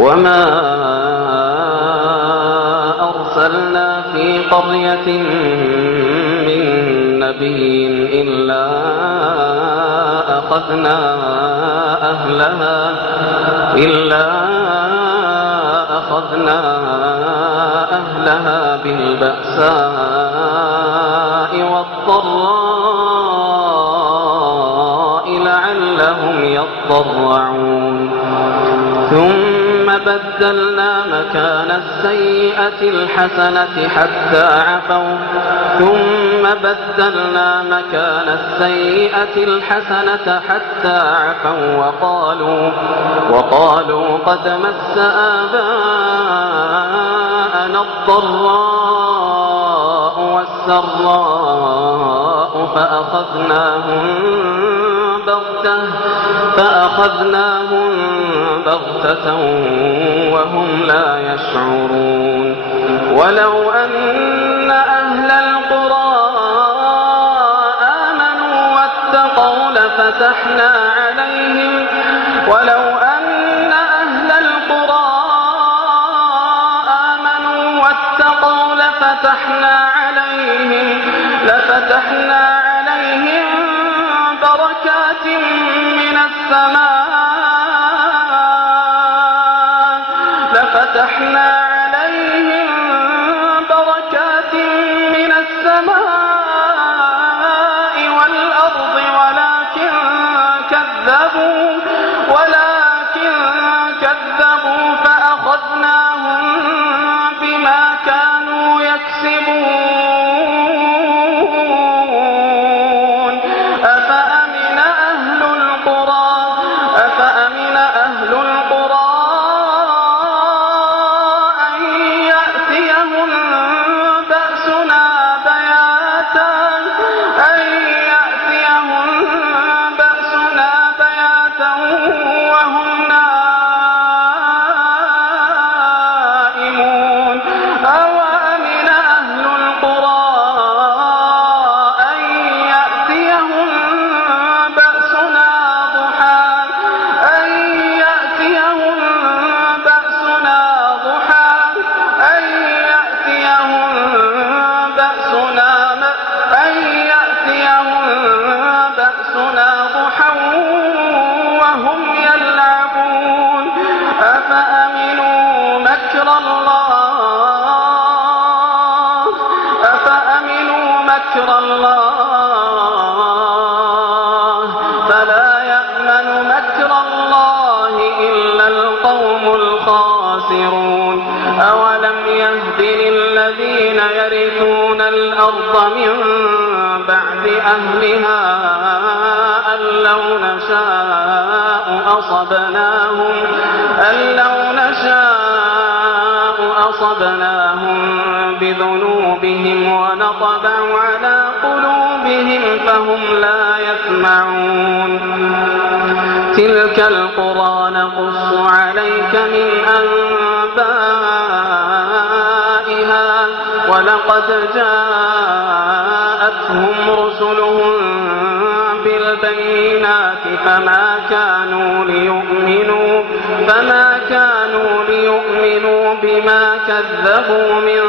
وما أرسلنا في قرية من نبي إلا أخذنا أهلها بالبأساء والضراء لعلهم يضرعون ثم بدلنا مكان السيئة الحسنة حتى عفوا وقالوا قد مس آباءنا الضراء والسراء فأخذناهم بغتة وهم لا يشعرون ولو أن أهل القرى آمنوا واتقوا لفتحنا عليهم بركات من السماء والأرض ولكن كذبوا فأخذناهم بما كانوا يكسبون أفأمن أهل القرى أن يأتيهم بأسنا بياتا وهم نائمون أوأمن أهل القرى أن يأتيهم بأسنا ضحى وهم يلعبون أفأمنوا مكر الله فلا يأمن مكر الله إلا القوم الخاسرون أولم يهد للذين يرثون الأرض من بعد أهلها أن لو نشاء أصبناهم بذنوبهم ونطبع على قلوبهم فهم لا يسمعون تلك القرى نقص عليك من أنبائها ولقد جاءتهم رسلهم بالبينات فما كانوا ليؤمنوا بما كذبوا من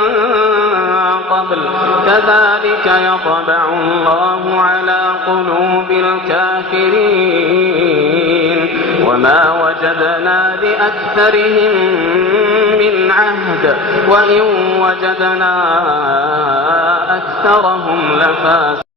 قبل كذلك يطبع الله على قلوب الكافرين وما وجدنا لأكثرهم من عهد وإن وجدنا أكثرهم لفاسقين